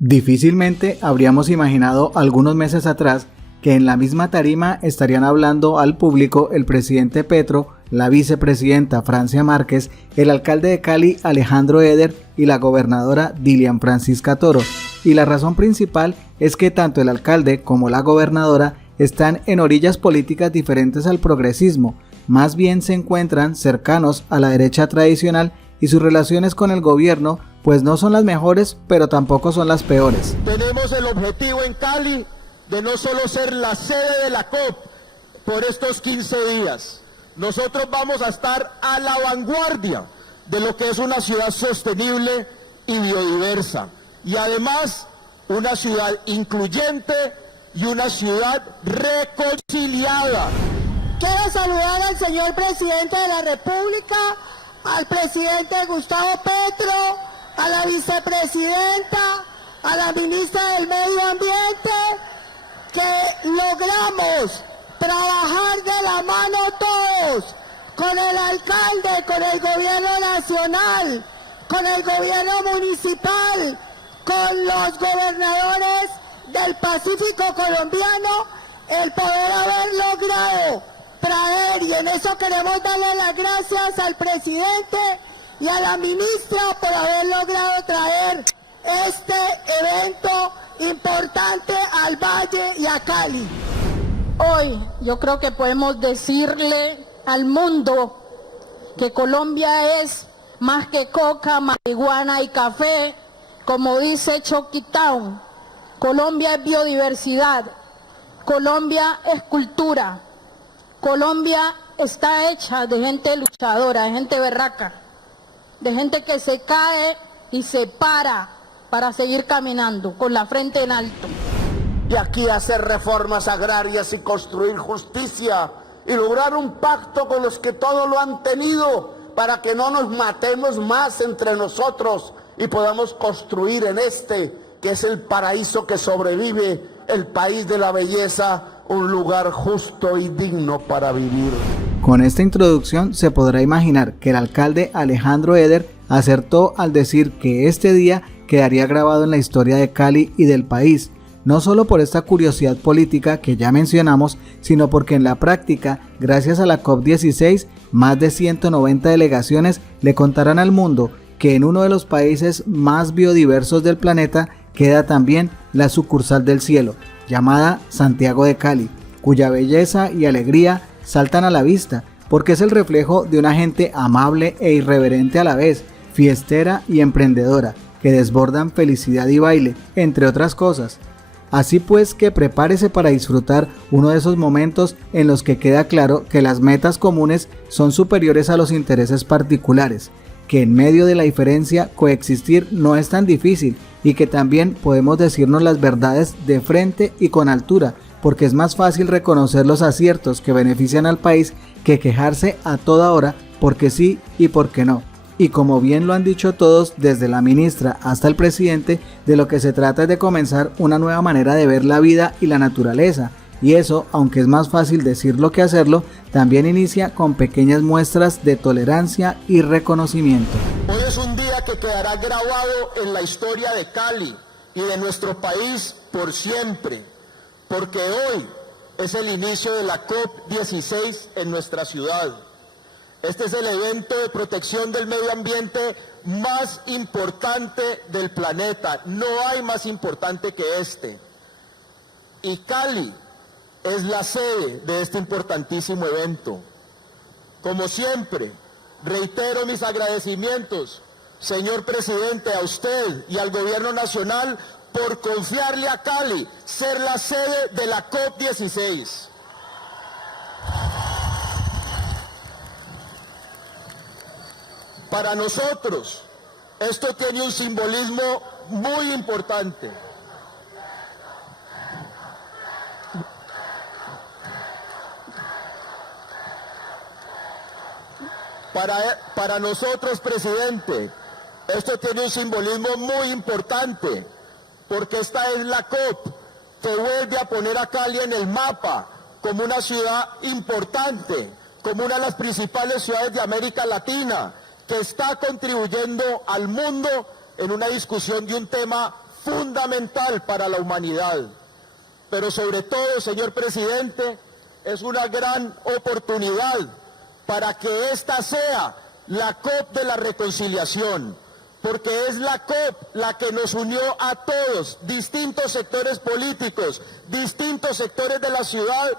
Difícilmente habríamos imaginado algunos meses atrás que en la misma tarima estarían hablando al público el presidente Petro, la vicepresidenta Francia Márquez, el alcalde de Cali Alejandro Eder y la gobernadora Dilian Francisca Toro. Y la razón principal es que tanto el alcalde como la gobernadora están en orillas políticas diferentes al progresismo, más bien se encuentran cercanos a la derecha tradicional y sus relaciones con el gobierno pues no son las mejores, pero tampoco son las peores. Tenemos el objetivo en Cali de no solo ser la sede de la COP por estos 15 días. Nosotros vamos a estar a la vanguardia de lo que es una ciudad sostenible y biodiversa. Y además, una ciudad incluyente y una ciudad reconciliada. Quiero saludar al señor presidente de la República, al presidente Gustavo Petro, a la vicepresidenta, a la ministra del Medio Ambiente, que logramos trabajar de la mano todos, con el alcalde, con el gobierno nacional, con el gobierno municipal, con los gobernadores del Pacífico colombiano, el poder haber logrado traer, y en eso queremos darle las gracias al presidente y a la ministra por haber logrado traer este evento importante al Valle y a Cali. Hoy yo creo que podemos decirle al mundo que Colombia es más que coca, marihuana y café, como dice Chucky Town. Colombia es biodiversidad, Colombia es cultura, Colombia está hecha de gente luchadora, de gente berraca, de gente que se cae y se para seguir caminando con la frente en alto. Y aquí hacer reformas agrarias y construir justicia y lograr un pacto con los que todo lo han tenido para que no nos matemos más entre nosotros y podamos construir en este, que es el paraíso que sobrevive, el país de la belleza, un lugar justo y digno para vivir. Con esta introducción se podrá imaginar que el alcalde Alejandro Eder acertó al decir que este día quedaría grabado en la historia de Cali y del país, no solo por esta curiosidad política que ya mencionamos, sino porque en la práctica, gracias a la COP16, más de 190 delegaciones le contarán al mundo que en uno de los países más biodiversos del planeta queda también la sucursal del cielo, llamada Santiago de Cali, cuya belleza y alegría saltan a la vista, porque es el reflejo de una gente amable e irreverente a la vez, fiestera y emprendedora, que desbordan felicidad y baile, entre otras cosas. Así pues que prepárese para disfrutar uno de esos momentos en los que queda claro que las metas comunes son superiores a los intereses particulares, que en medio de la diferencia coexistir no es tan difícil y que también podemos decirnos las verdades de frente y con altura, porque es más fácil reconocer los aciertos que benefician al país que quejarse a toda hora porque sí y porque no. Y como bien lo han dicho todos, desde la ministra hasta el presidente, de lo que se trata es de comenzar una nueva manera de ver la vida y la naturaleza. Y eso, aunque es más fácil decirlo que hacerlo, también inicia con pequeñas muestras de tolerancia y reconocimiento. Hoy es un día que quedará grabado en la historia de Cali y de nuestro país por siempre, porque hoy es el inicio de la COP16 en nuestra ciudad. Este es el evento de protección del medio ambiente más importante del planeta. No hay más importante que este. Y Cali es la sede de este importantísimo evento. Como siempre, reitero mis agradecimientos, señor presidente, a usted y al gobierno nacional por confiarle a Cali ser la sede de la COP16. Para nosotros, esto tiene un simbolismo muy importante. Para nosotros, presidente, esto tiene un simbolismo muy importante, porque esta es la COP que vuelve a poner a Cali en el mapa como una ciudad importante, como una de las principales ciudades de América Latina, que está contribuyendo al mundo en una discusión de un tema fundamental para la humanidad. Pero sobre todo, señor presidente, es una gran oportunidad para que esta sea la COP de la reconciliación, porque es la COP la que nos unió a todos, distintos sectores políticos, distintos sectores de la ciudad,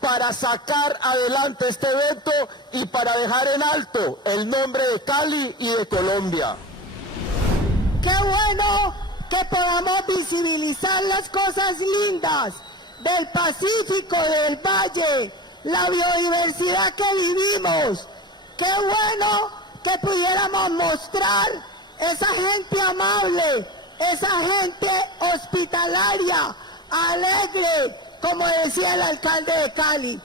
para sacar adelante este evento y para dejar en alto el nombre de Cali y de Colombia. Qué bueno que podamos visibilizar las cosas lindas del Pacífico, del Valle, la biodiversidad que vivimos. Qué bueno que pudiéramos mostrar esa gente amable, esa gente hospitalaria, alegre, como decía el alcalde de Cali.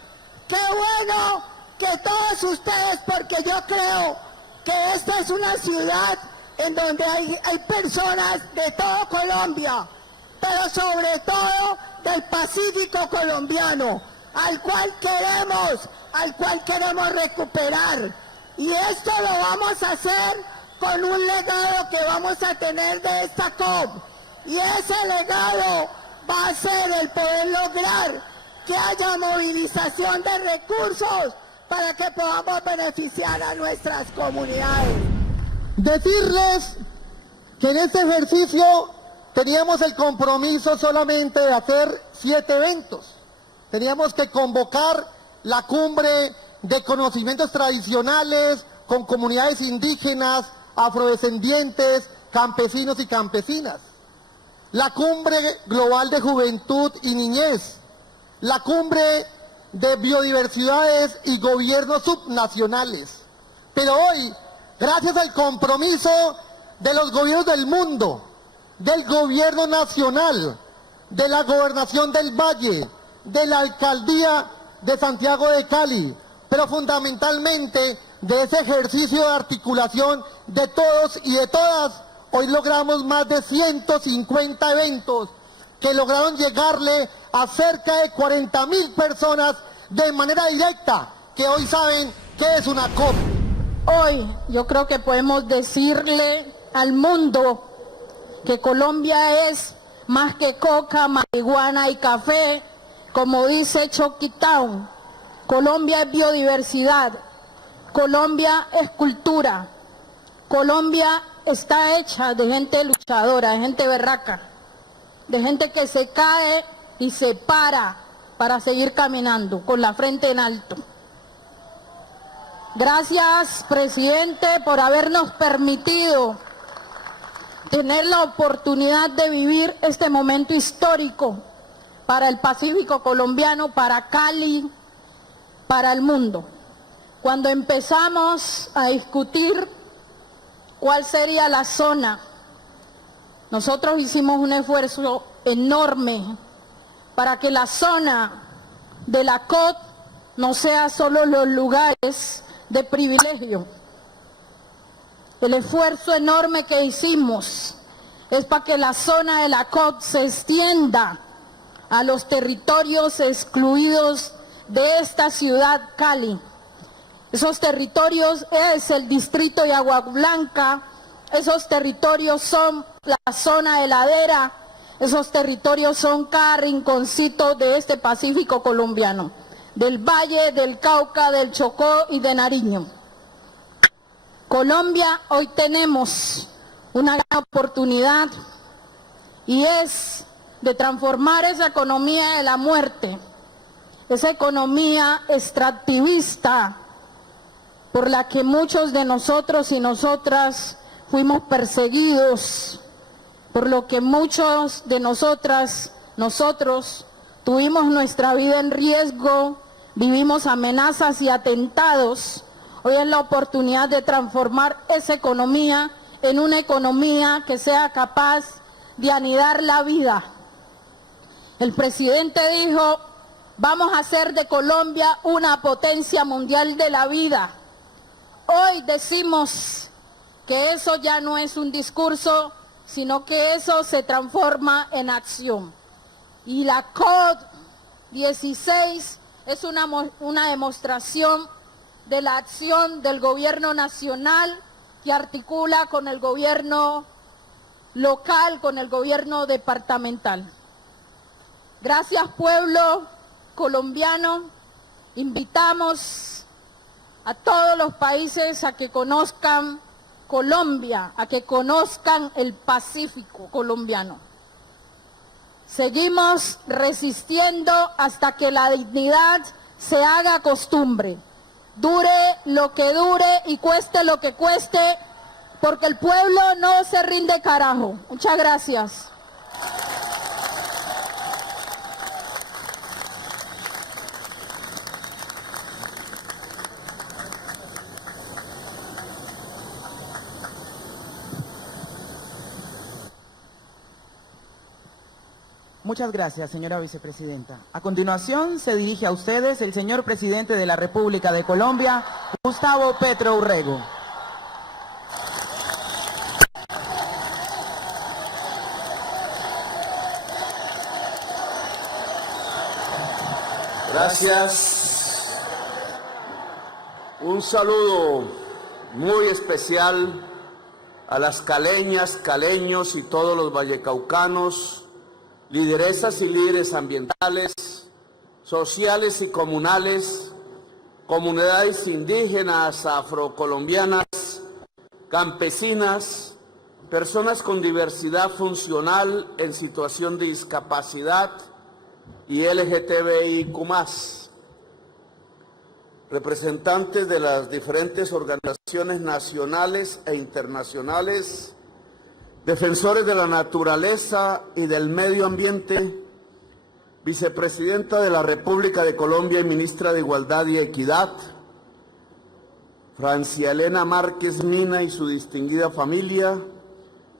Qué bueno que todos ustedes, porque yo creo que esta es una ciudad en donde hay personas de todo Colombia, pero sobre todo del Pacífico colombiano, al cual queremos recuperar. Y esto lo vamos a hacer con un legado que vamos a tener de esta COP. Y ese legado va a ser el poder lograr que haya movilización de recursos para que podamos beneficiar a nuestras comunidades. Decirles que en este ejercicio teníamos el compromiso solamente de hacer 7 eventos. Teníamos que convocar la cumbre de conocimientos tradicionales con comunidades indígenas, afrodescendientes, campesinos y campesinas. La cumbre global de juventud y niñez. La cumbre de biodiversidades y gobiernos subnacionales. Pero hoy, gracias al compromiso de los gobiernos del mundo, del gobierno nacional, de la gobernación del Valle, de la alcaldía de Santiago de Cali, pero fundamentalmente de ese ejercicio de articulación de todos y de todas, hoy logramos más de 150 eventos que lograron llegarle a cerca de 40.000 personas de manera directa, que hoy saben qué es una COP. Hoy yo creo que podemos decirle al mundo que Colombia es más que coca, marihuana y café, como dice Chucky Town. Colombia es biodiversidad, Colombia es cultura, Colombia está hecha de gente luchadora, de gente berraca, de gente que se cae y se para seguir caminando con la frente en alto. Gracias, presidente, por habernos permitido tener la oportunidad de vivir este momento histórico para el Pacífico colombiano, para Cali, para el mundo. Cuando empezamos a discutir cuál sería la zona, nosotros hicimos un esfuerzo enorme para que la zona de la COP no sea solo los lugares de privilegio. El esfuerzo enorme que hicimos es para que la zona de la COP se extienda a los territorios excluidos de esta ciudad Cali. Esos territorios es el distrito de Agua Blanca, esos territorios son la zona de Ladera, esos territorios son cada rinconcito de este Pacífico colombiano, del Valle, del Cauca, del Chocó y de Nariño. Colombia, hoy tenemos una gran oportunidad y es de transformar esa economía de la muerte, esa economía extractivista por la que muchos de nosotros y nosotras fuimos perseguidos, por lo que muchos de nosotros tuvimos nuestra vida en riesgo, vivimos amenazas y atentados. Hoy es la oportunidad de transformar esa economía en una economía que sea capaz de anidar la vida. El presidente dijo, vamos a hacer de Colombia una potencia mundial de la vida. Hoy decimos que eso ya no es un discurso, sino que eso se transforma en acción. Y la COP16 es una demostración de la acción del gobierno nacional que articula con el gobierno local con el gobierno departamental. Gracias, pueblo colombiano. Invitamos a todos los países a que conozcan Colombia, a que conozcan el Pacífico colombiano. Seguimos resistiendo hasta que la dignidad se haga costumbre. Dure lo que dure y cueste lo que cueste, porque el pueblo no se rinde carajo. Muchas gracias. Muchas gracias, señora vicepresidenta. A continuación, se dirige a ustedes el señor presidente de la República de Colombia, Gustavo Petro Urrego. Gracias. Un saludo muy especial a las caleñas, caleños y todos los vallecaucanos, lideresas y líderes ambientales, sociales y comunales, comunidades indígenas, afrocolombianas, campesinas, personas con diversidad funcional en situación de discapacidad y LGTBIQ+, representantes de las diferentes organizaciones nacionales e internacionales, defensores de la naturaleza y del medio ambiente, vicepresidenta de la República de Colombia y ministra de Igualdad y Equidad, Francia Elena Márquez Mina y su distinguida familia,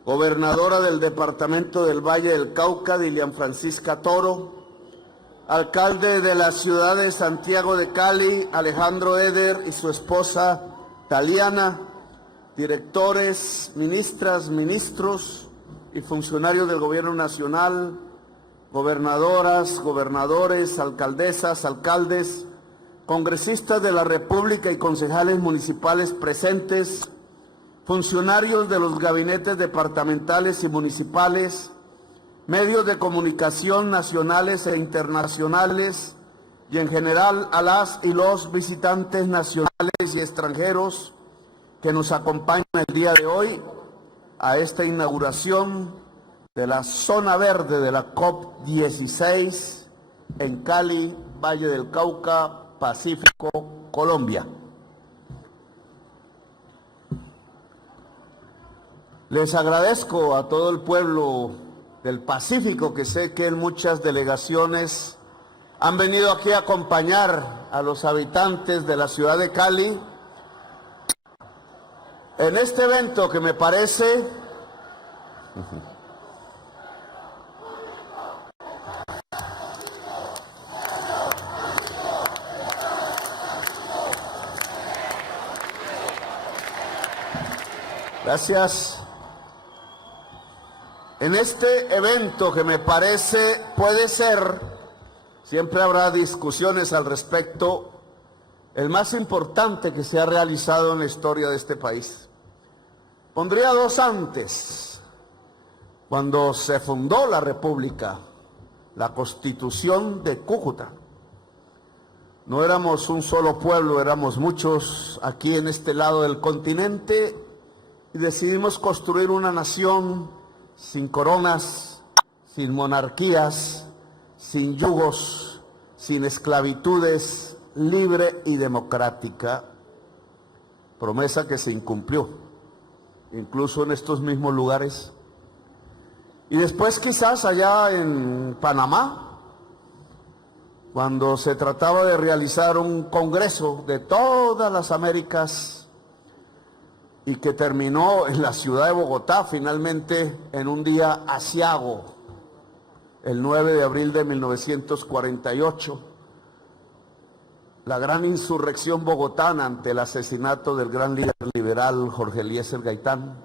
gobernadora del departamento del Valle del Cauca, Dilian Francisca Toro, alcalde de la ciudad de Santiago de Cali, Alejandro Eder y su esposa Taliana, directores, ministras, ministros y funcionarios del Gobierno Nacional, gobernadoras, gobernadores, alcaldesas, alcaldes, congresistas de la República y concejales municipales presentes, funcionarios de los gabinetes departamentales y municipales, medios de comunicación nacionales e internacionales y en general a las y los visitantes nacionales y extranjeros que nos acompañan el día de hoy a esta inauguración de la zona verde de la COP16 en Cali, Valle del Cauca, Pacífico, Colombia. Les agradezco a todo el pueblo del Pacífico, que sé que en muchas delegaciones han venido aquí a acompañar a los habitantes de la ciudad de Cali en este evento que me parece gracias. En este evento que me parece puede ser, siempre habrá discusiones al respecto, el más importante que se ha realizado en la historia de este país. Pondría dos antes. Cuando se fundó la República, la Constitución de Cúcuta, no éramos un solo pueblo, éramos muchos aquí en este lado del continente y decidimos construir una nación sin coronas, sin monarquías, sin yugos, sin esclavitudes, libre y democrática, promesa que se incumplió, incluso en estos mismos lugares. Y después quizás allá en Panamá, cuando se trataba de realizar un congreso de todas las Américas y que terminó en la ciudad de Bogotá finalmente en un día aciago, el 9 de abril de 1948, la gran insurrección bogotana ante el asesinato del gran líder liberal Jorge Eliezer Gaitán.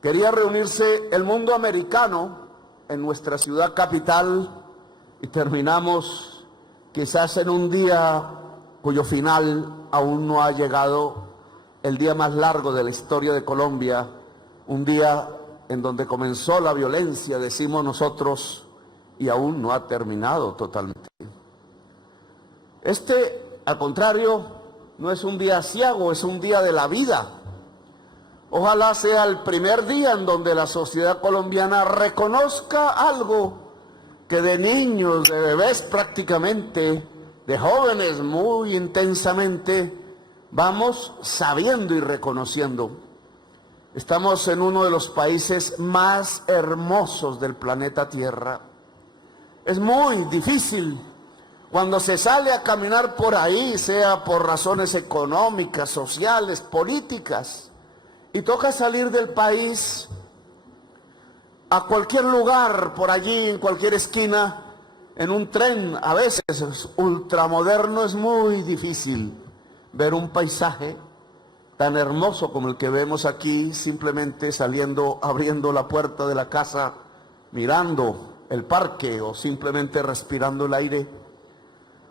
Quería reunirse el mundo americano en nuestra ciudad capital y terminamos quizás en un día cuyo final aún no ha llegado, el día más largo de la historia de Colombia, un día en donde comenzó la violencia, decimos nosotros, y aún no ha terminado totalmente. Este, al contrario, no es un día aciago, es un día de la vida. Ojalá sea el primer día en donde la sociedad colombiana reconozca algo que de niños, de bebés prácticamente, de jóvenes muy intensamente, vamos sabiendo y reconociendo. Estamos en uno de los países más hermosos del planeta Tierra. Es muy difícil cuando se sale a caminar por ahí, sea por razones económicas, sociales, políticas, y toca salir del país a cualquier lugar, por allí, en cualquier esquina, en un tren, a veces ultramoderno, es muy difícil ver un paisaje tan hermoso como el que vemos aquí, simplemente saliendo, abriendo la puerta de la casa, mirando el parque o simplemente respirando el aire.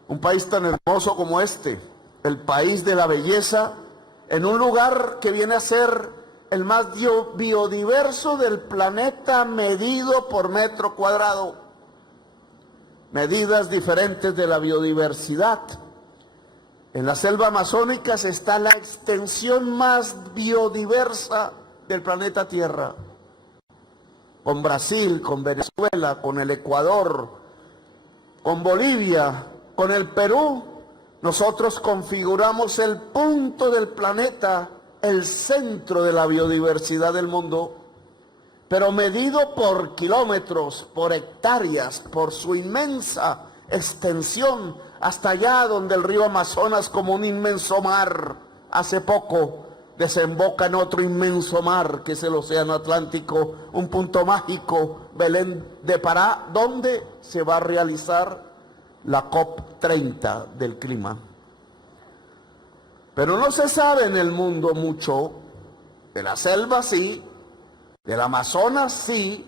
Un país tan hermoso como este, el país de la belleza, en un lugar que viene a ser el más biodiverso del planeta medido por metro cuadrado. Medidas diferentes de la biodiversidad. En la selva amazónica está la extensión más biodiversa del planeta Tierra. Con Brasil, con Venezuela, con el Ecuador, con Bolivia, con el Perú, nosotros configuramos el punto del planeta, el centro de la biodiversidad del mundo, pero medido por kilómetros, por hectáreas, por su inmensa extensión, hasta allá donde el río Amazonas, como un inmenso mar, hace poco desemboca en otro inmenso mar, que es el Océano Atlántico, un punto mágico, Belén de Pará, donde se va a realizar la COP30 del clima. Pero no se sabe en el mundo mucho, de la selva sí, del Amazonas sí,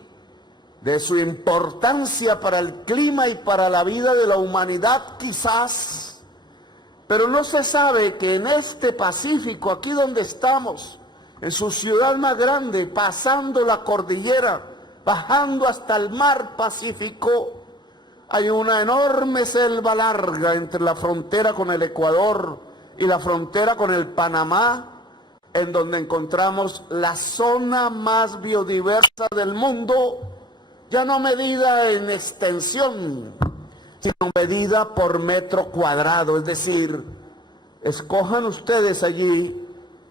de su importancia para el clima y para la vida de la humanidad quizás, pero no se sabe que en este Pacífico, aquí donde estamos, en su ciudad más grande, pasando la cordillera, bajando hasta el mar Pacífico, hay una enorme selva larga entre la frontera con el Ecuador y la frontera con el Panamá, en donde encontramos la zona más biodiversa del mundo, ya no medida en extensión, sino medida por metro cuadrado. Es decir, escojan ustedes allí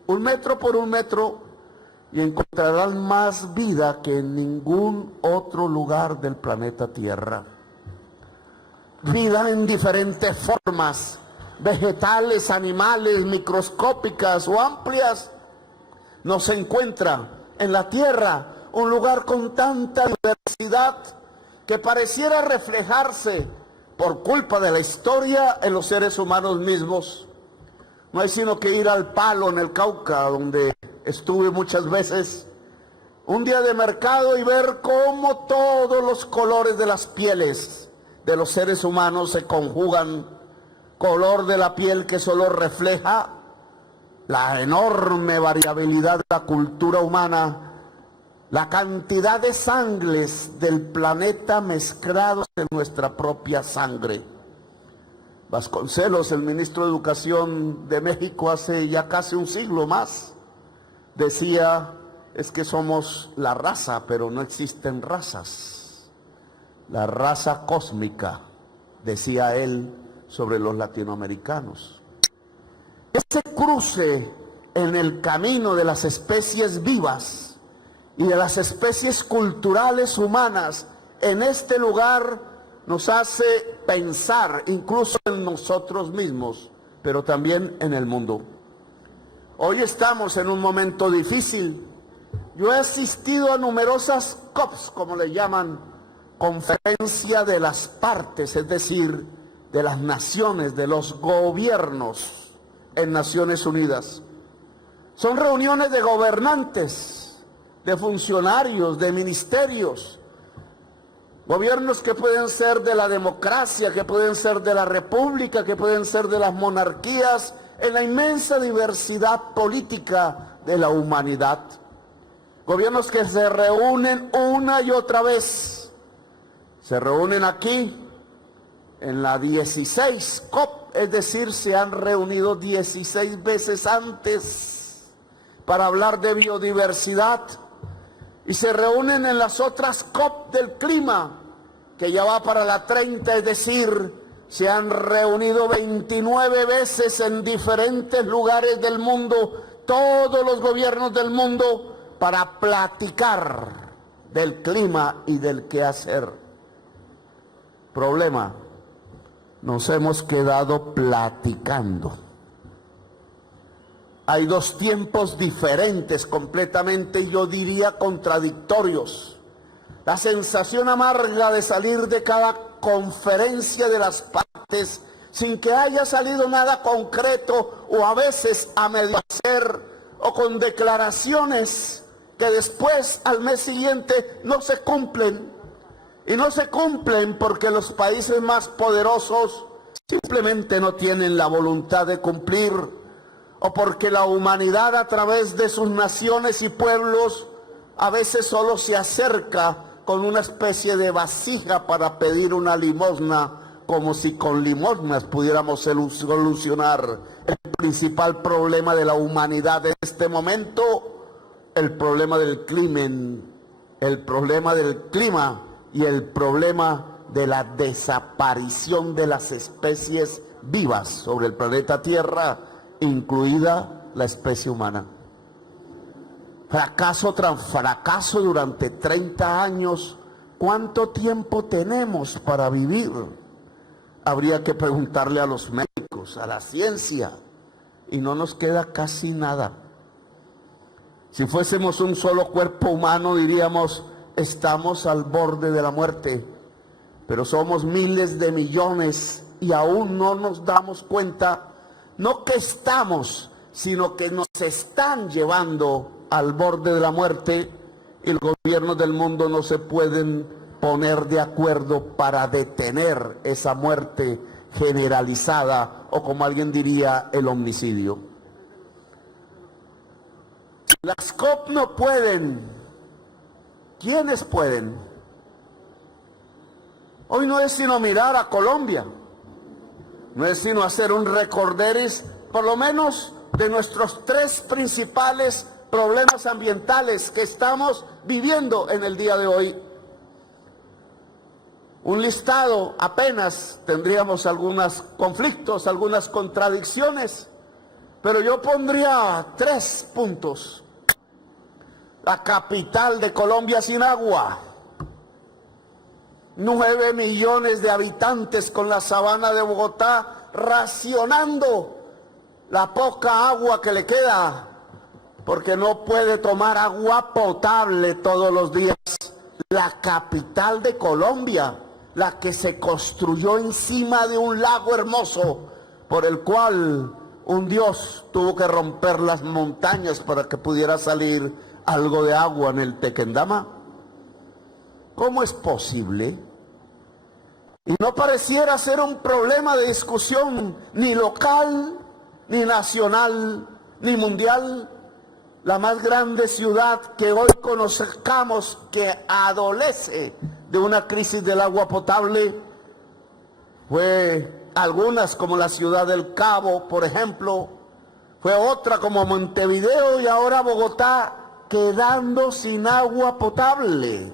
1 metro por 1 metro y encontrarán más vida que en ningún otro lugar del planeta Tierra. Vida en diferentes formas, vegetales, animales, microscópicas o amplias. No se encuentra en la Tierra un lugar con tanta diversidad que pareciera reflejarse por culpa de la historia en los seres humanos mismos. No hay sino que ir al Palo, en el Cauca, donde estuve muchas veces, un día de mercado, y ver cómo todos los colores de las pieles de los seres humanos se conjugan. Color de la piel que solo refleja la enorme variabilidad de la cultura humana, la cantidad de sangres del planeta mezclados en nuestra propia sangre. Vasconcelos, el ministro de Educación de México, hace ya casi un siglo más, decía, es que somos la raza, pero no existen razas. La raza cósmica, decía él, sobre los latinoamericanos. Ese cruce en el camino de las especies vivas y de las especies culturales humanas en este lugar nos hace pensar incluso en nosotros mismos, pero también en el mundo. Hoy estamos en un momento difícil. Yo he asistido a numerosas COPs, como le llaman, conferencia de las partes, es decir, de las naciones, de los gobiernos en Naciones Unidas. Son reuniones de gobernantes, de funcionarios, de ministerios, gobiernos que pueden ser de la democracia, que pueden ser de la república, que pueden ser de las monarquías, en la inmensa diversidad política de la humanidad. Gobiernos que se reúnen una y otra vez. Se reúnen aquí en la 16 COP, es decir, se han reunido 16 veces antes para hablar de biodiversidad. Y se reúnen en las otras COP del clima, que ya va para la 30, es decir, se han reunido 29 veces en diferentes lugares del mundo, todos los gobiernos del mundo, para platicar del clima y del quehacer. Problema, nos hemos quedado platicando. Hay dos tiempos diferentes completamente, yo diría contradictorios. La sensación amarga de salir de cada conferencia de las partes sin que haya salido nada concreto, o a veces a medio hacer, o con declaraciones que después al mes siguiente no se cumplen. Y no se cumplen porque los países más poderosos simplemente no tienen la voluntad de cumplir, o porque la humanidad a través de sus naciones y pueblos a veces solo se acerca con una especie de vasija para pedir una limosna, como si con limosnas pudiéramos solucionar el principal problema de la humanidad en este momento, el problema del crimen, el problema del clima y el problema de la desaparición de las especies vivas sobre el planeta Tierra, incluida la especie humana. Fracaso tras fracaso durante 30 años. ¿Cuánto tiempo tenemos para vivir? Habría que preguntarle a los médicos, a la ciencia, y no nos queda casi nada. Si fuésemos un solo cuerpo humano, diríamos, estamos al borde de la muerte, pero somos miles de millones y aún no nos damos cuenta, no que estamos, sino que nos están llevando al borde de la muerte, y los gobiernos del mundo no se pueden poner de acuerdo para detener esa muerte generalizada, o como alguien diría, el homicidio. Las COP no pueden. ¿Quiénes pueden? Hoy no es sino mirar a Colombia, no es sino hacer un recorderis, por lo menos de nuestros tres principales problemas ambientales que estamos viviendo en el día de hoy. Un listado, apenas tendríamos algunos conflictos, algunas contradicciones, pero yo pondría 3 puntos. La capital de Colombia sin agua, 9 millones de habitantes con la sabana de Bogotá racionando la poca agua que le queda, porque no puede tomar agua potable todos los días. La capital de Colombia, la que se construyó encima de un lago hermoso, por el cual un dios tuvo que romper las montañas para que pudiera salir algo de agua en el Tequendama. ¿Cómo es posible? Y no pareciera ser un problema de discusión ni local, ni nacional, ni mundial. La más grande ciudad que hoy conozcamos que adolece de una crisis del agua potable fue algunas, como la ciudad del Cabo, por ejemplo, fue otra como Montevideo, y ahora Bogotá quedando sin agua potable.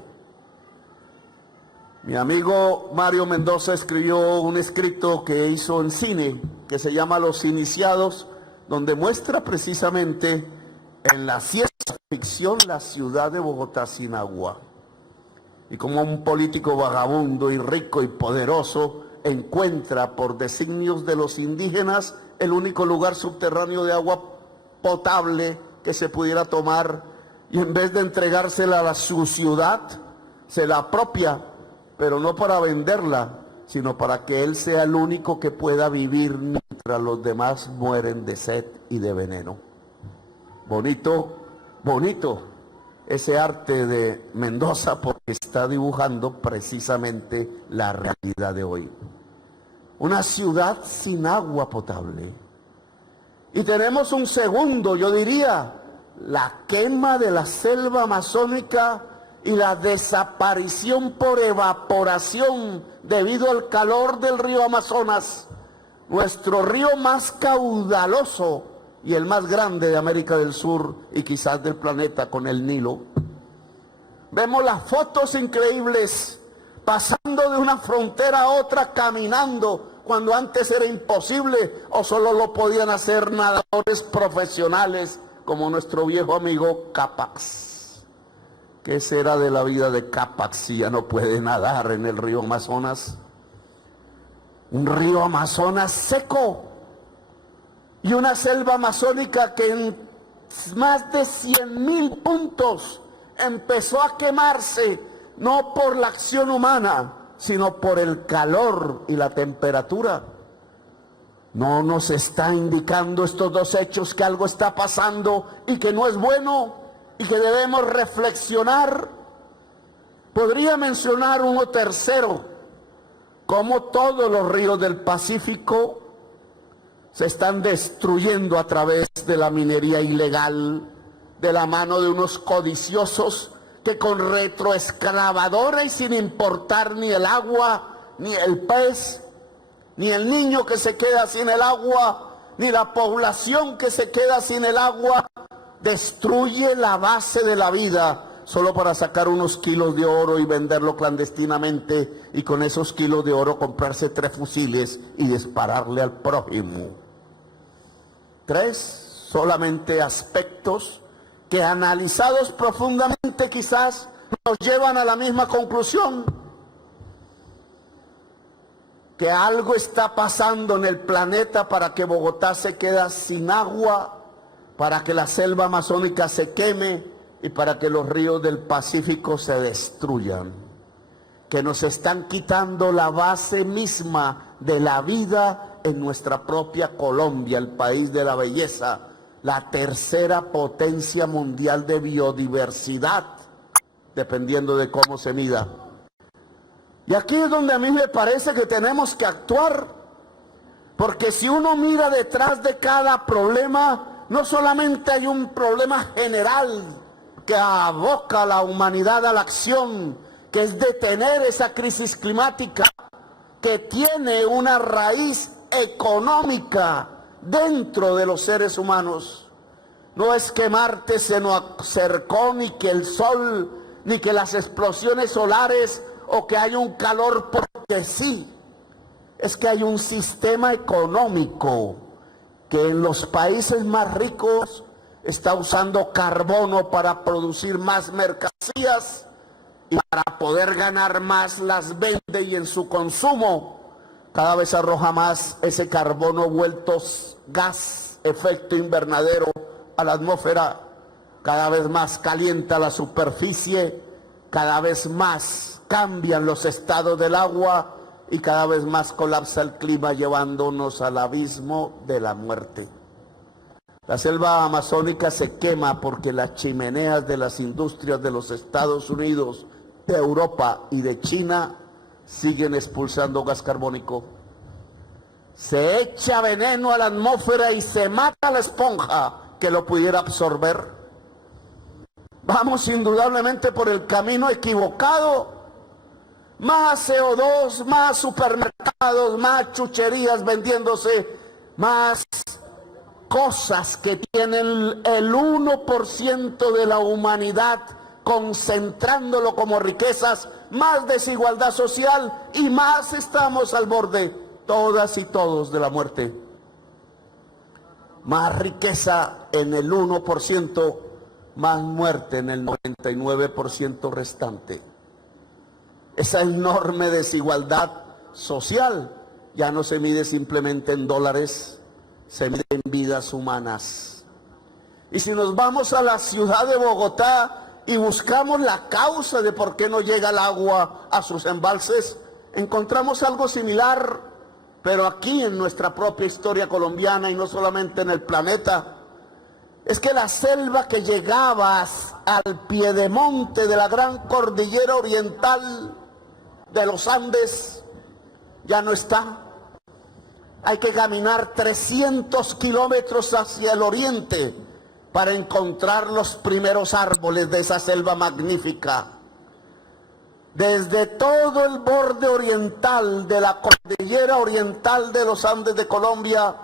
Mi amigo Mario Mendoza escribió un escrito que hizo en cine, que se llama Los Iniciados, donde muestra precisamente en la ciencia ficción la ciudad de Bogotá sin agua. Y como un político vagabundo y rico y poderoso encuentra por designios de los indígenas el único lugar subterráneo de agua potable que se pudiera tomar, y en vez de entregársela a su ciudad, se la apropia, pero no para venderla, sino para que él sea el único que pueda vivir mientras los demás mueren de sed y de veneno. Bonito, bonito ese arte de Mendoza, porque está dibujando precisamente la realidad de hoy. Una ciudad sin agua potable. Y tenemos un segundo, yo diría, la quema de la selva amazónica y la desaparición por evaporación debido al calor del río Amazonas, nuestro río más caudaloso y el más grande de América del Sur y quizás del planeta con el Nilo. Vemos las fotos increíbles pasando de una frontera a otra caminando, cuando antes era imposible o solo lo podían hacer nadadores profesionales como nuestro viejo amigo Capax. ¿Qué será de la vida de Capax si ya no puede nadar en el río Amazonas? Un río Amazonas seco y una selva amazónica que en más de 100.000 puntos empezó a quemarse, no por la acción humana, sino por el calor y la temperatura. ¿No nos está indicando estos dos hechos que algo está pasando y que no es bueno y que debemos reflexionar? Podría mencionar uno tercero, como todos los ríos del Pacífico se están destruyendo a través de la minería ilegal, de la mano de unos codiciosos que con retroexcavadora y sin importar ni el agua, ni el pez, ni el niño que se queda sin el agua, ni la población que se queda sin el agua, destruye la base de la vida solo para sacar unos kilos de oro y venderlo clandestinamente y con esos kilos de oro comprarse 3 fusiles y dispararle al prójimo. 3 solamente aspectos que analizados profundamente quizás nos llevan a la misma conclusión, que algo está pasando en el planeta para que Bogotá se quede sin agua, para que la selva amazónica se queme y para que los ríos del Pacífico se destruyan, que nos están quitando la base misma de la vida en nuestra propia Colombia, el país de la belleza, la tercera potencia mundial de biodiversidad, dependiendo de cómo se mida. Y aquí es donde a mí me parece que tenemos que actuar, porque si uno mira detrás de cada problema, no solamente hay un problema general que aboca a la humanidad a la acción, que es detener esa crisis climática, que tiene una raíz económica dentro de los seres humanos. No es que Marte se nos acercó, ni que el Sol, ni que las explosiones solares, o que hay un calor porque sí. Es que hay un sistema económico que en los países más ricos está usando carbono para producir más mercancías y para poder ganar más las vende, y en su consumo cada vez arroja más ese carbono vuelto gas, efecto invernadero, a la atmósfera, cada vez más calienta la superficie, cada vez más cambian los estados del agua y cada vez más colapsa el clima, llevándonos al abismo de la muerte. La selva amazónica se quema porque las chimeneas de las industrias de los Estados Unidos, de Europa y de China siguen expulsando gas carbónico. Se echa veneno a la atmósfera y se mata la esponja que lo pudiera absorber. Vamos indudablemente por el camino equivocado. Más CO2, más supermercados, más chucherías vendiéndose, más cosas que tienen el 1% de la humanidad, concentrándolo como riquezas, más desigualdad social y más estamos al borde, todas y todos, de la muerte. Más riqueza en el 1%, más muerte en el 99% restante. Esa enorme desigualdad social ya no se mide simplemente en dólares, se mide en vidas humanas. Y si nos vamos a la ciudad de Bogotá y buscamos la causa de por qué no llega el agua a sus embalses, encontramos algo similar, pero aquí en nuestra propia historia colombiana y no solamente en el planeta. Es que la selva que llegaba al piedemonte de la gran cordillera oriental de los Andes ya no está. Hay que caminar 300 kilómetros hacia el oriente para encontrar los primeros árboles de esa selva magnífica. Desde todo el borde oriental de la cordillera oriental de los Andes de Colombia,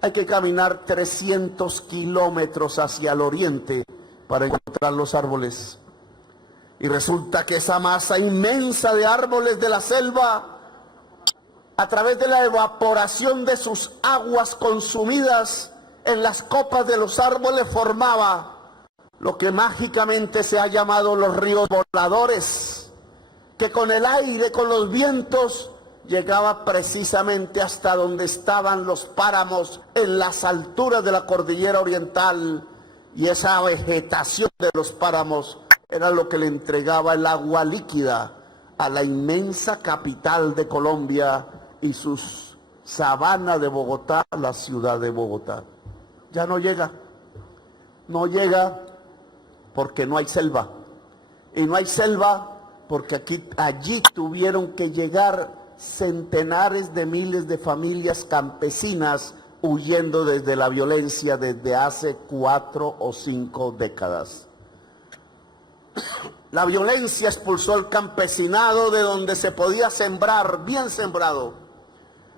hay que caminar 300 kilómetros hacia el oriente para encontrar los árboles. Y resulta que esa masa inmensa de árboles de la selva, a través de la evaporación de sus aguas consumidas en las copas de los árboles, formaba lo que mágicamente se ha llamado los ríos voladores, que con el aire, con los vientos, llegaba precisamente hasta donde estaban los páramos en las alturas de la cordillera oriental, y esa vegetación de los páramos era lo que le entregaba el agua líquida a la inmensa capital de Colombia y sus sabanas de Bogotá, la ciudad de Bogotá. Ya no llega porque no hay selva, y no hay selva porque allí tuvieron que llegar centenares de miles de familias campesinas huyendo desde la violencia desde hace 4 o 5 décadas. La violencia expulsó el campesinado de donde se podía sembrar, bien sembrado.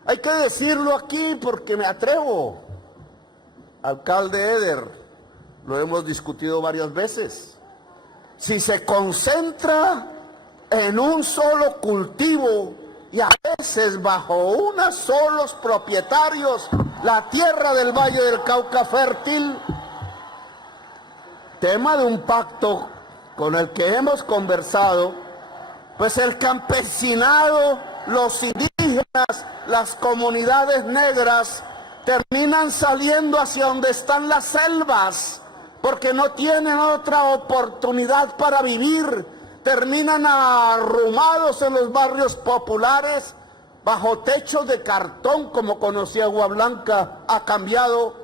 Hay que decirlo aquí porque me atrevo. Alcalde Eder, lo hemos discutido varias veces. Si se concentra en un solo cultivo y a veces bajo unos solos propietarios la tierra del Valle del Cauca fértil, tema de un pacto con el que hemos conversado, pues el campesinado, los indígenas, las comunidades negras terminan saliendo hacia donde están las selvas porque no tienen otra oportunidad para vivir. Terminan arrumados en los barrios populares bajo techos de cartón, como conocía Agua Blanca, ha cambiado,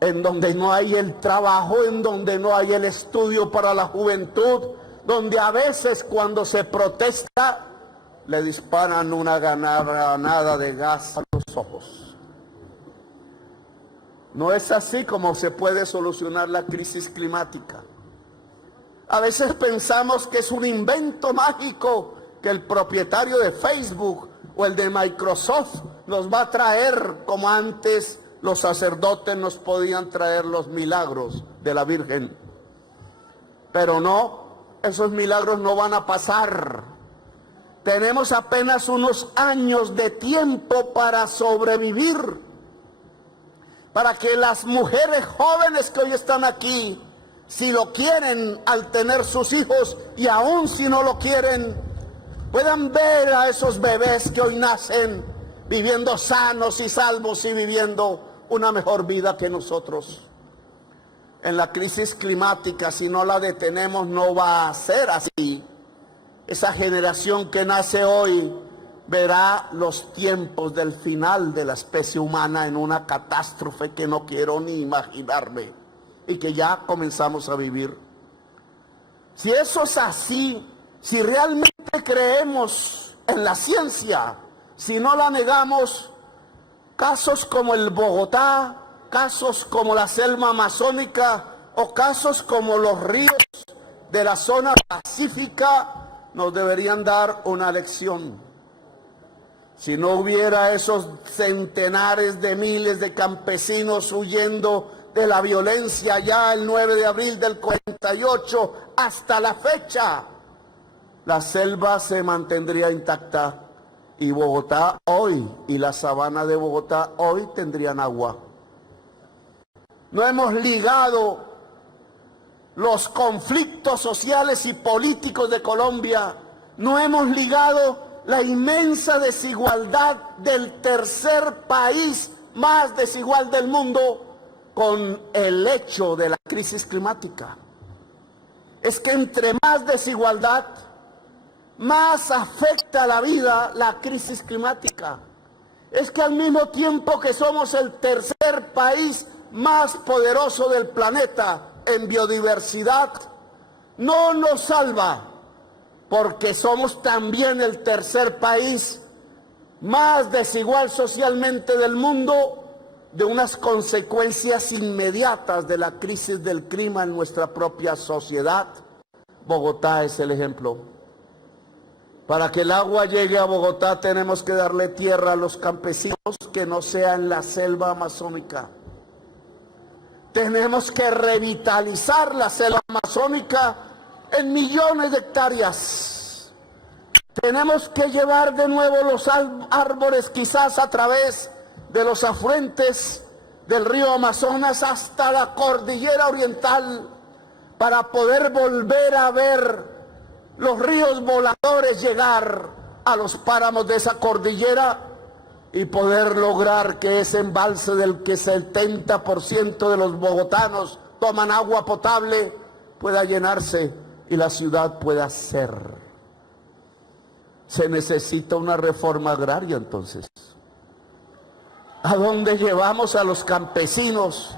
en donde no hay el trabajo, en donde no hay el estudio para la juventud, donde a veces cuando se protesta le disparan una granada de gas a los ojos. No es así como se puede solucionar la crisis climática. A veces pensamos que es un invento mágico que el propietario de Facebook o el de Microsoft nos va a traer, como antes los sacerdotes nos podían traer los milagros de la Virgen. Pero no, esos milagros no van a pasar. Tenemos apenas unos años de tiempo para sobrevivir, para que las mujeres jóvenes que hoy están aquí, si lo quieren al tener sus hijos y aún si no lo quieren, puedan ver a esos bebés que hoy nacen viviendo sanos y salvos y viviendo una mejor vida que nosotros. En la crisis climática, si no la detenemos, no va a ser así. Esa generación que nace hoy verá los tiempos del final de la especie humana en una catástrofe que no quiero ni imaginarme y que ya comenzamos a vivir. Si eso es así, si realmente creemos en la ciencia, si no la negamos, casos como el Bogotá, casos como la selva amazónica o casos como los ríos de la zona pacífica nos deberían dar una lección. Si no hubiera esos centenares de miles de campesinos huyendo de la violencia ya el 9 de abril del 48 hasta la fecha, la selva se mantendría intacta y Bogotá hoy y la sabana de Bogotá hoy tendrían agua. No hemos ligado los conflictos sociales y políticos de Colombia, no hemos ligado la inmensa desigualdad del tercer país más desigual del mundo con el hecho de la crisis climática. Es que entre más desigualdad, más afecta la vida la crisis climática. Es que al mismo tiempo que somos el tercer país más poderoso del planeta en biodiversidad, no nos salva, porque somos también el tercer país más desigual socialmente del mundo, de unas consecuencias inmediatas de la crisis del clima en nuestra propia sociedad. Bogotá es el ejemplo. Para que el agua llegue a Bogotá tenemos que darle tierra a los campesinos, que no sea en la selva amazónica. Tenemos que revitalizar la selva amazónica en millones de hectáreas. Tenemos que llevar de nuevo los árboles quizás a través de los afluentes del río Amazonas hasta la cordillera oriental para poder volver a ver los ríos voladores llegar a los páramos de esa cordillera y poder lograr que ese embalse del que 70% de los bogotanos toman agua potable pueda llenarse y la ciudad pueda ser. Se necesita una reforma agraria entonces. ¿A dónde llevamos a los campesinos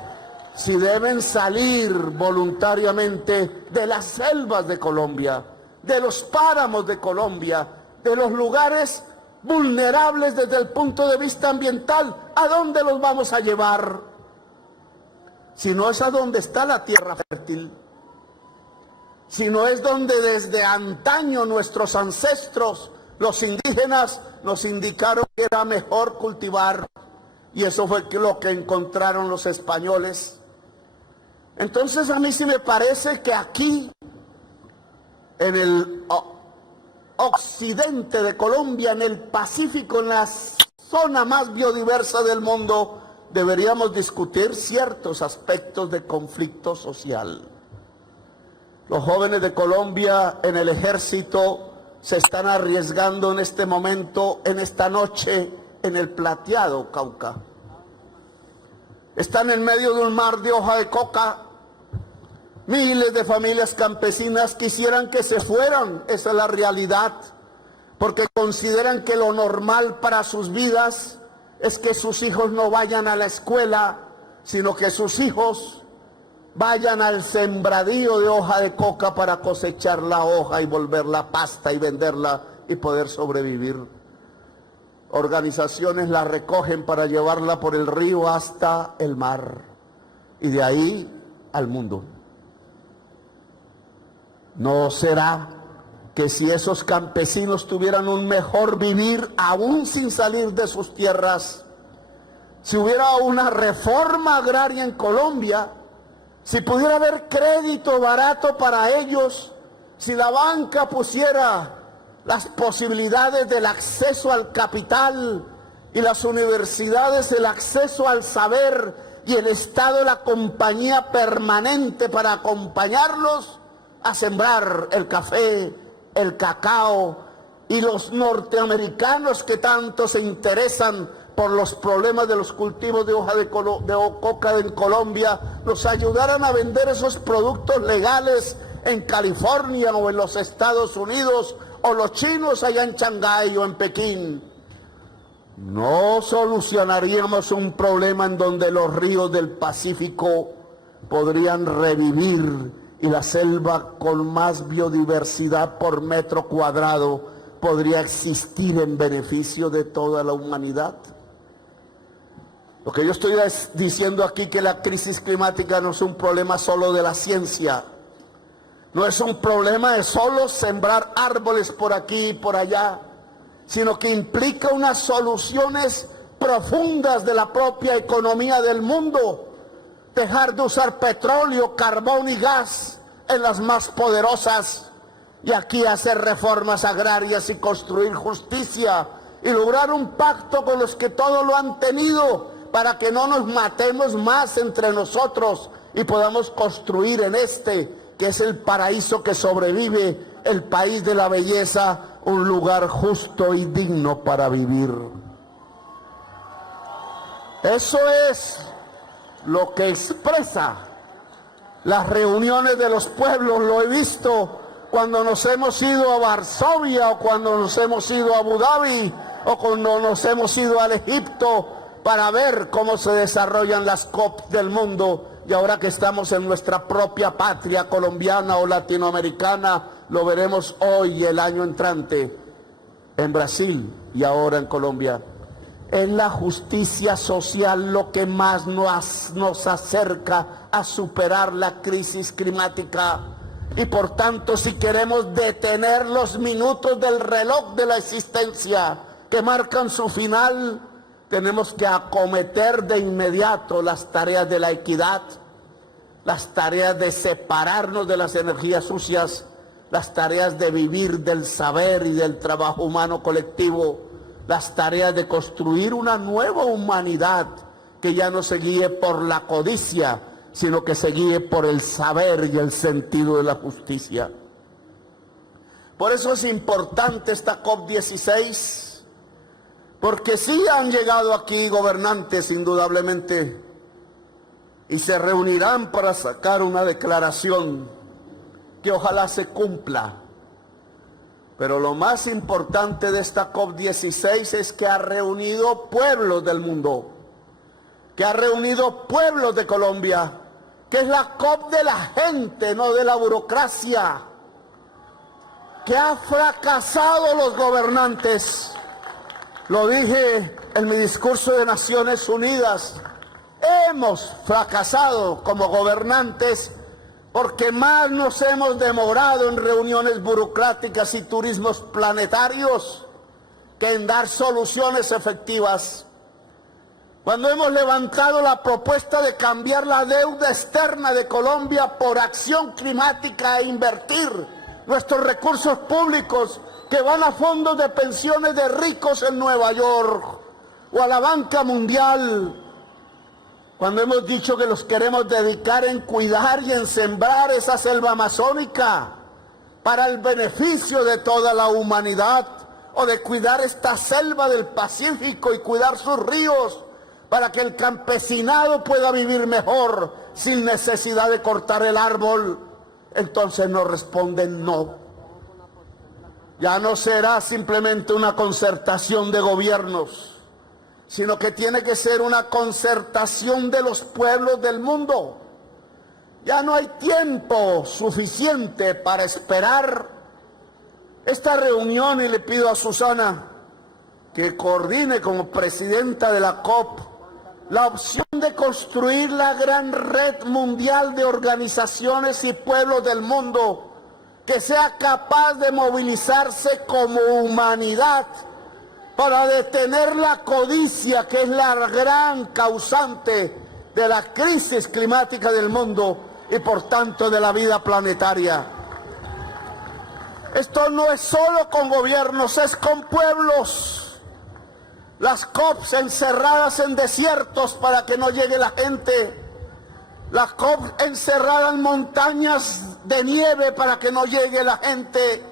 si deben salir voluntariamente de las selvas de Colombia, de los páramos de Colombia, de los lugares vulnerables desde el punto de vista ambiental? ¿A dónde los vamos a llevar? Si no es a donde está la tierra fértil, si no es donde desde antaño nuestros ancestros, los indígenas, nos indicaron que era mejor cultivar, y eso fue lo que encontraron los españoles. Entonces a mí sí me parece que aquí, en el occidente de Colombia, en el Pacífico, en la zona más biodiversa del mundo, deberíamos discutir ciertos aspectos de conflicto social. Los jóvenes de Colombia en el ejército se están arriesgando en este momento, en esta noche, en el Plateado, Cauca. Están en medio de un mar de hoja de coca. Miles de familias campesinas quisieran que se fueran, esa es la realidad, porque consideran que lo normal para sus vidas es que sus hijos no vayan a la escuela, sino que sus hijos vayan al sembradío de hoja de coca para cosechar la hoja y volverla pasta y venderla y poder sobrevivir. Organizaciones la recogen para llevarla por el río hasta el mar y de ahí al mundo. ¿No será que si esos campesinos tuvieran un mejor vivir aún sin salir de sus tierras, si hubiera una reforma agraria en Colombia, si pudiera haber crédito barato para ellos, si la banca pusiera las posibilidades del acceso al capital y las universidades el acceso al saber y el Estado la compañía permanente para acompañarlos a sembrar el café, el cacao, y los norteamericanos que tanto se interesan por los problemas de los cultivos de hoja de coca en Colombia, nos ayudaran a vender esos productos legales en California o en los Estados Unidos, o los chinos allá en Shanghái o en Pekín. No solucionaríamos un problema en donde los ríos del Pacífico podrían revivir y la selva con más biodiversidad por metro cuadrado podría existir en beneficio de toda la humanidad. Lo que yo estoy diciendo aquí, que la crisis climática no es un problema solo de la ciencia, no es un problema de solo sembrar árboles por aquí y por allá, sino que implica unas soluciones profundas de la propia economía del mundo. Dejar de usar petróleo, carbón y gas en las más poderosas, y aquí hacer reformas agrarias y construir justicia y lograr un pacto con los que todo lo han tenido para que no nos matemos más entre nosotros y podamos construir en este, que es el paraíso que sobrevive, el país de la belleza, un lugar justo y digno para vivir. Eso es lo que expresa las reuniones de los pueblos. Lo he visto cuando nos hemos ido a Varsovia, o cuando nos hemos ido a Abu Dhabi, o cuando nos hemos ido al Egipto, para ver cómo se desarrollan las COP del mundo. Y ahora que estamos en nuestra propia patria colombiana o latinoamericana, lo veremos hoy y el año entrante en Brasil y ahora en Colombia. es la justicia social lo que más nos acerca a superar la crisis climática. Y por tanto, si queremos detener los minutos del reloj de la existencia que marcan su final, tenemos que acometer de inmediato las tareas de la equidad, las tareas de separarnos de las energías sucias, las tareas de vivir del saber y del trabajo humano colectivo, las tareas de construir una nueva humanidad que ya no se guíe por la codicia, sino que se guíe por el saber y el sentido de la justicia. Por eso es importante esta COP16, porque sí han llegado aquí gobernantes indudablemente y se reunirán para sacar una declaración que ojalá se cumpla. Pero lo más importante de esta COP16 es que ha reunido pueblos del mundo, que ha reunido pueblos de Colombia, que es la COP de la gente, no de la burocracia, que ha fracasado los gobernantes. Lo dije en mi discurso de Naciones Unidas, hemos fracasado como gobernantes porque más nos hemos demorado en reuniones burocráticas y turismos planetarios que en dar soluciones efectivas. Cuando hemos levantado la propuesta de cambiar la deuda externa de Colombia por acción climática e invertir nuestros recursos públicos que van a fondos de pensiones de ricos en Nueva York o a la banca mundial, cuando hemos dicho que los queremos dedicar en cuidar y en sembrar esa selva amazónica para el beneficio de toda la humanidad, o de cuidar esta selva del Pacífico y cuidar sus ríos para que el campesinado pueda vivir mejor sin necesidad de cortar el árbol, entonces nos responden no. Ya no será simplemente una concertación de gobiernos, sino que tiene que ser una concertación de los pueblos del mundo. Ya no hay tiempo suficiente para esperar esta reunión, y le pido a Susana que coordine como presidenta de la COP la opción de construir la gran red mundial de organizaciones y pueblos del mundo que sea capaz de movilizarse como humanidad para detener la codicia, que es la gran causante de la crisis climática del mundo y por tanto de la vida planetaria. Esto no es solo con gobiernos, es con pueblos. Las COPs encerradas en desiertos para que no llegue la gente. Las COPs encerradas en montañas de nieve para que no llegue la gente.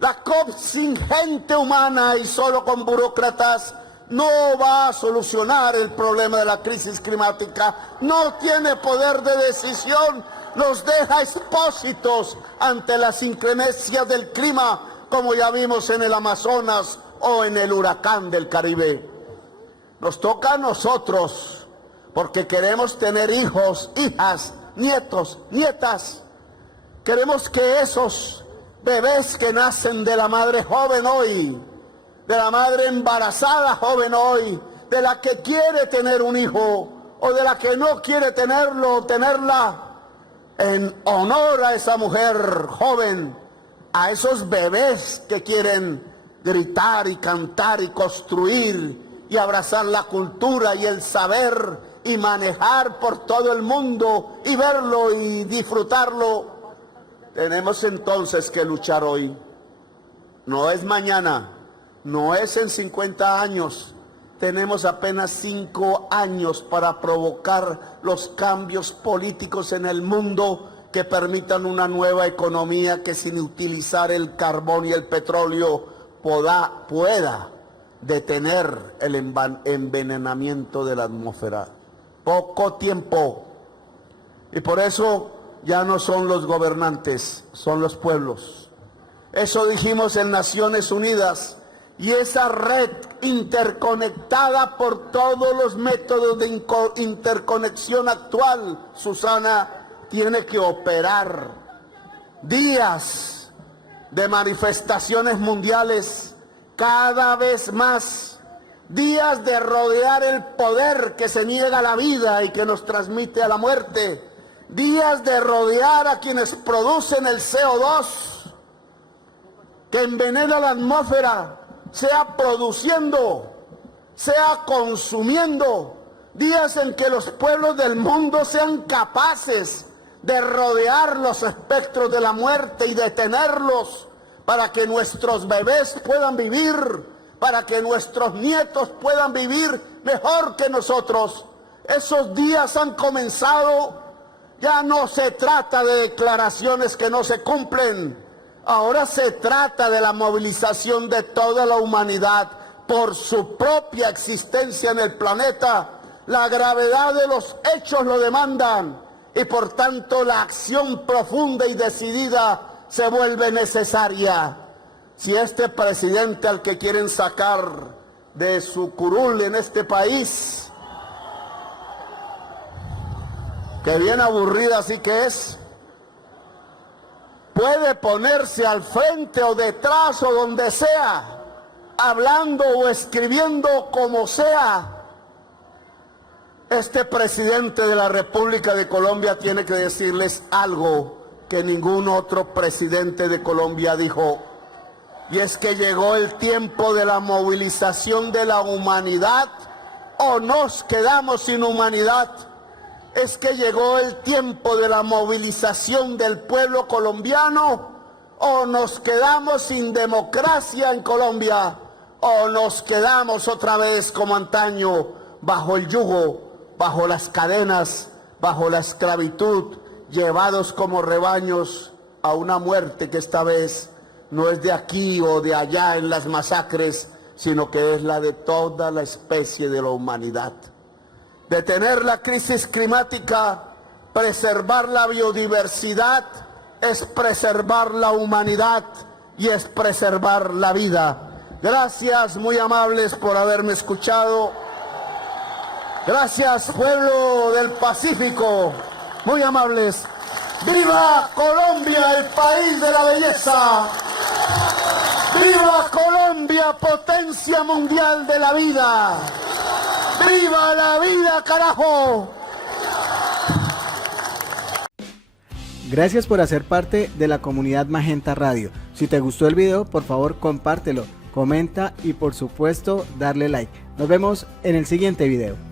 La COP sin gente humana y solo con burócratas no va a solucionar el problema de la crisis climática. No tiene poder de decisión, nos deja expósitos ante las inclemencias del clima, como ya vimos en el Amazonas o en el huracán del Caribe. Nos toca a nosotros, porque queremos tener hijos, hijas, nietos, nietas. Queremos que esos bebés que nacen de la madre joven hoy, de la madre embarazada joven hoy, de la que quiere tener un hijo o de la que no quiere tenerlo o tenerla, en honor a esa mujer joven, a esos bebés que quieren gritar y cantar y construir y abrazar la cultura y el saber y manejar por todo el mundo y verlo y disfrutarlo. Tenemos entonces que luchar hoy. No es mañana, no es en 50 años. Tenemos apenas 5 años para provocar los cambios políticos en el mundo que permitan una nueva economía que sin utilizar el carbón y el petróleo pueda detener el envenenamiento de la atmósfera. Poco tiempo. Y por eso ya no son los gobernantes, son los pueblos. Eso dijimos en Naciones Unidas. Y esa red interconectada por todos los métodos de interconexión actual, Susana, tiene que operar. Días de manifestaciones mundiales, cada vez más días de rodear el poder que se niega a la vida y que nos transmite a la muerte, días de rodear a quienes producen el CO2 que envenena la atmósfera, sea produciendo, sea consumiendo, días en que los pueblos del mundo sean capaces de rodear los espectros de la muerte y detenerlos para que nuestros bebés puedan vivir, para que nuestros nietos puedan vivir mejor que nosotros. Esos días han comenzado. Ya no se trata de declaraciones que no se cumplen. Ahora se trata de la movilización de toda la humanidad por su propia existencia en el planeta. La gravedad de los hechos lo demandan y por tanto la acción profunda y decidida se vuelve necesaria. Si este presidente al que quieren sacar de su curul en este país, que bien aburrida así que es, puede ponerse al frente o detrás o donde sea, hablando o escribiendo como sea, este presidente de la República de Colombia tiene que decirles algo que ningún otro presidente de Colombia dijo. Y es que llegó el tiempo de la movilización de la humanidad o nos quedamos sin humanidad. Es que llegó el tiempo de la movilización del pueblo colombiano o nos quedamos sin democracia en Colombia o nos quedamos otra vez como antaño bajo el yugo, bajo las cadenas, bajo la esclavitud, llevados como rebaños a una muerte que esta vez no es de aquí o de allá en las masacres, sino que es la de toda la especie de la humanidad. Detener la crisis climática, preservar la biodiversidad, es preservar la humanidad y es preservar la vida. Gracias, muy amables, por haberme escuchado. Gracias, pueblo del Pacífico, muy amables. ¡Viva Colombia, el país de la belleza! ¡Viva Colombia, potencia mundial de la vida! ¡Viva la vida, carajo! Gracias por hacer parte de la comunidad Magenta Radio. Si te gustó el video, por favor compártelo, comenta y por supuesto darle like. Nos vemos en el siguiente video.